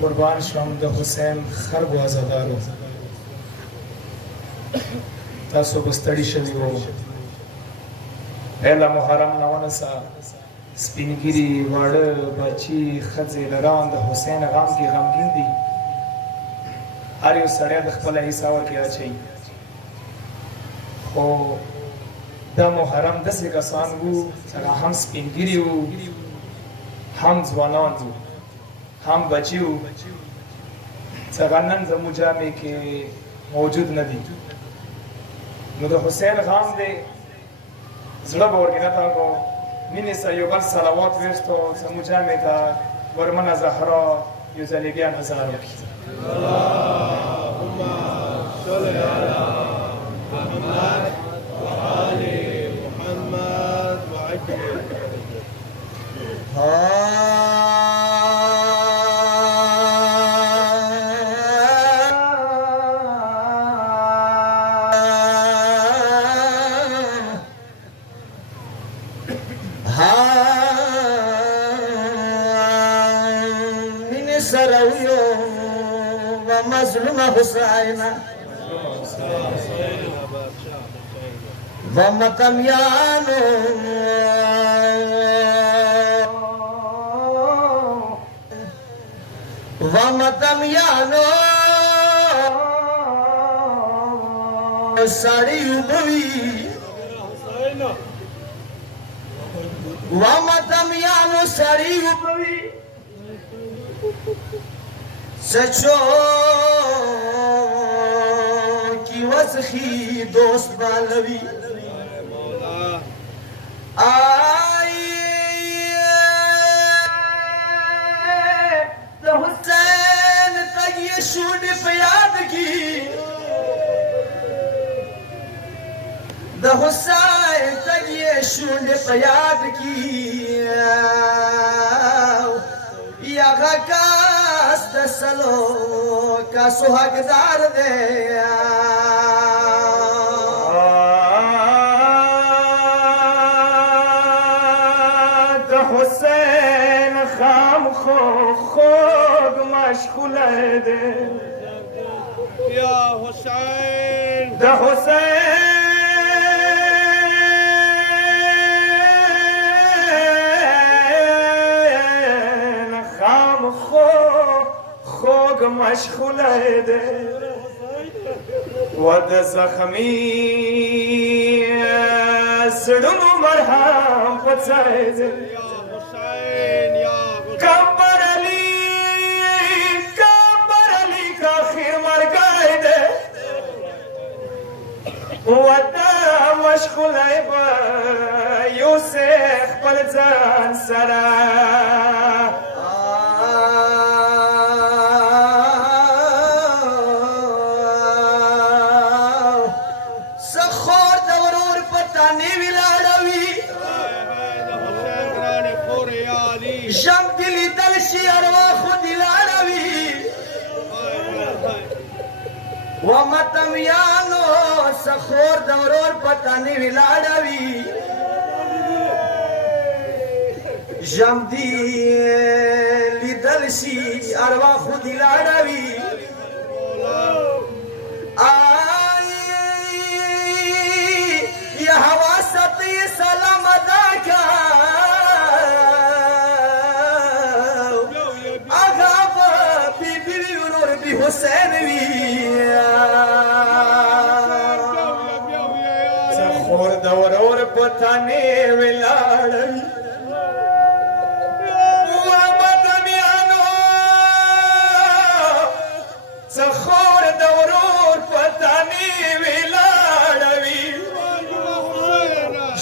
قربان شوم د حسین خرب و عزادارو تاسو بستړي شوي وو پهلا محرم نونسا سپینګيري واړه بچي ښځې لران د حسین غم کې غمګین دي هر یو سړی د خپل حساب کې اچي خو دا محرم داسې کسان وو چې هم سپینګيري وو هم ځوانان وو هم بچي وو چې نن زموږ جامع کې موجود نه دي نو د حسین غم دی زړه به ورګنه تاکو مینې سره یو بل صلوات ویستو زموږ جامع ته ورمنه زهرا یو ځلې بیا نظر وکړي اللهم صل علی محمد وآل محمد وعجل سرويو ومظلوم حسين ومتميانو سړی وبوي ومتميانو سړی وبوي سچو کی وسخی دوست بالوی آئی دا حسین تک یہ شوٹ پیاد کی دا حسین تک یہ شوٹ پیاد کی یا غکاس دسلو کا سحقدار دے دا حسین خام خود مشغول دے یا حسین دا حسین مشغول ده ود زخمی زړونو مرهم پڅای ده یا حسین یا کمبر علی کا خیر مرګای ده ود مشغول به یوسف خپل ځان سره شم دلی دلشی ارواح دلاروی ومتمیانو سخور دورور پتانی ولاروی شم دلی دلشی ارواح دلاروی آئی یہ حواست سلام ادا کا حسین وی زخور دورور پتانی ولاړی ومتمیانو زخور دورور پتانی ولاړی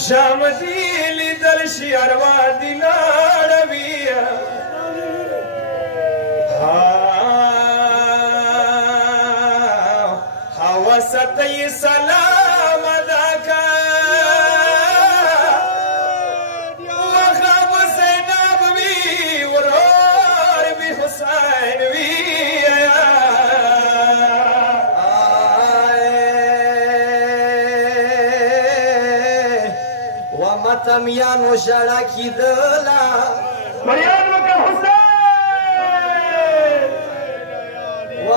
شام دی لیدل شي اروا دی لاړوي ستي سلام داكا وخاب زينب بي ورور بي حسين بي ومتميانو شركي دلا مريم لك حسين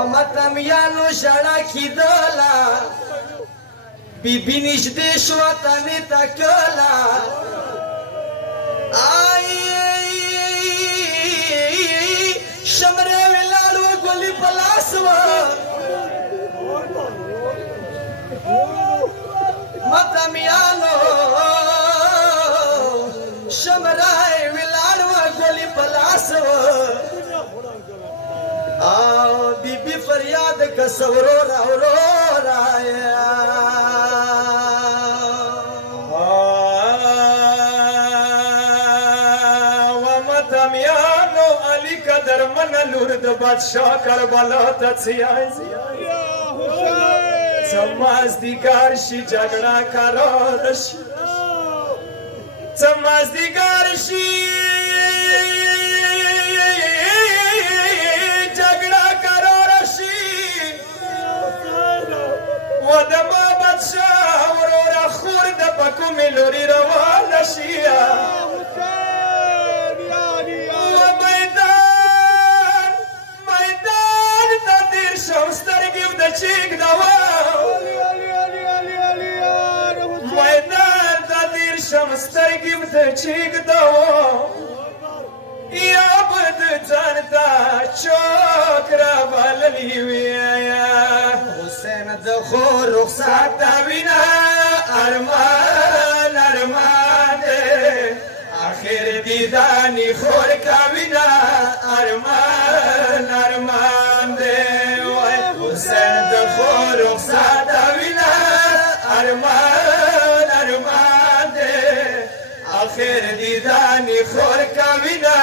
ماتم یانو شړا کیدلا بیبی نشدې شو تنه تکلا آی شمره ولالو ګلی پلاسوا ماتم یانو شمره ولالو ګلی پلاسوا بیبی فریاد کسورو را ومتمیانو علی قدر من لورد بادشاہ کربلا تڅیای یا حسین زمازدیگار شي جګړه قرار شي زمازدیگار شي ودما بادشاہ ورورا خورد پکو ملوری روان شیا ومیدان تا دیر شمسترگیو دا چیک دوا میدان تا دیر شمسترگیو دا چیک دوا یا بد جانتا چوکرا باللی ویا حسین دخو رخصت تابینا ارمان دے آخر دیدانی خور کابینا ارمان دے حسین دخو رخصت تابینا ارمان دے آخر دیدانی خور کابینا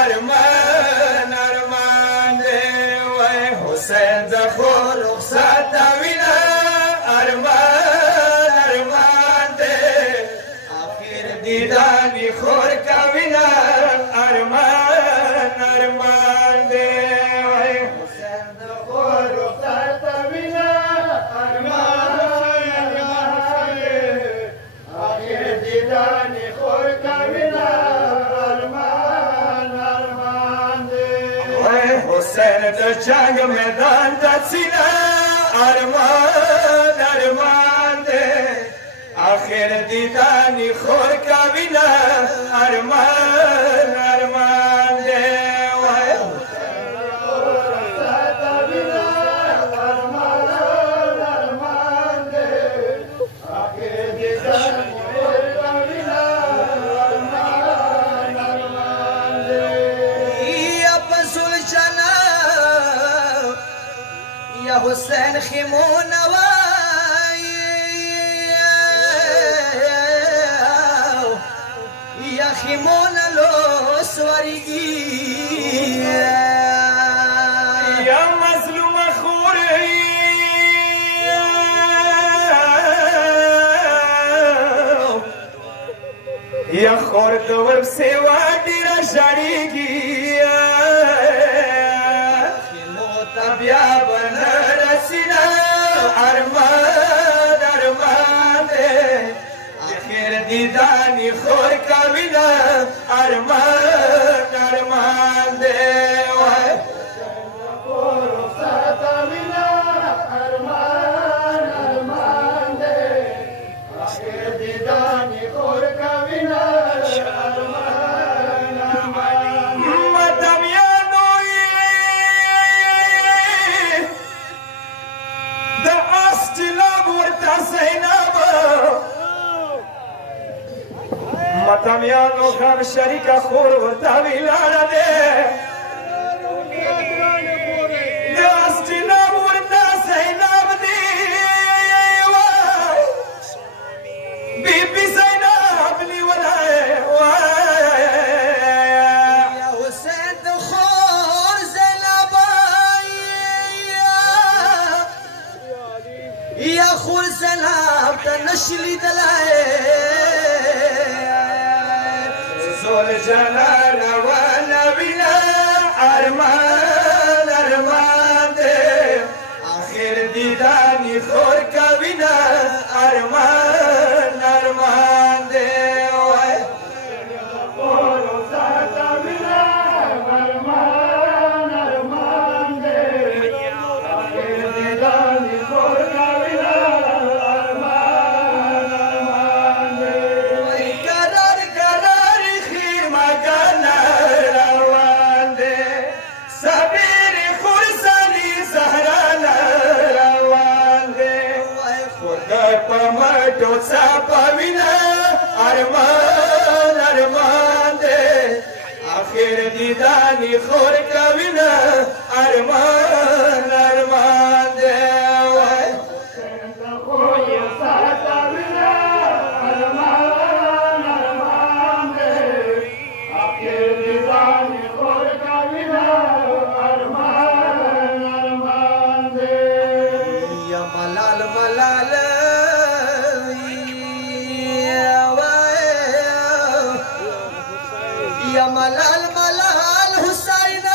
ارمان دے حسین دخو رخصت تابینا ارمان دے آخر دیدانی خور کابینا ارمان دے حسین دخو رخصت تابینا ارمان دے آخر دیدانی خور کابینا ارمان دے حسین د جنگ میدان ته سینا ارمان دے آخر دیدانی خور کابینا ارمان دے حسین خیمون یا خیمون لو سوریگی یا مظلوم خوری یا خورد ورب سیوا دیرا شاریگی بیا بن رسینا ارمان دے آخر دیدانی خور کابینا ارمان دے ارمان دے آخر دیدانی خور کابینا متمیانو غم شریکا خور ورتا ویلاړه ده داستینا ورتا زینب دی بی بی زینب نیولای یا حسین دخور زینب یا خور زینب تا نشلی دلائے زول جلال و نبینا ارمان دے آخر دیدانی خور کابینا ارمان دے ارمان دے غصه پوینه ارمان ارمان دې اخر دیدانی خور کوینه ارمان ارمان دې وای خو یې ساتوینه ارمان ارمان دې اخر دیدانی خور کوینه ارمان ارمان دې یا ملال ملال یا ملال ملال حسین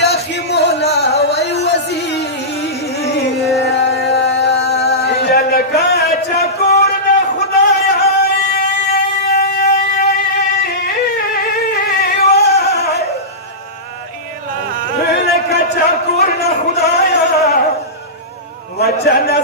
یا خی مولا وی وزیر یا لکا چکور د خدای لکا چکور د خدای وچن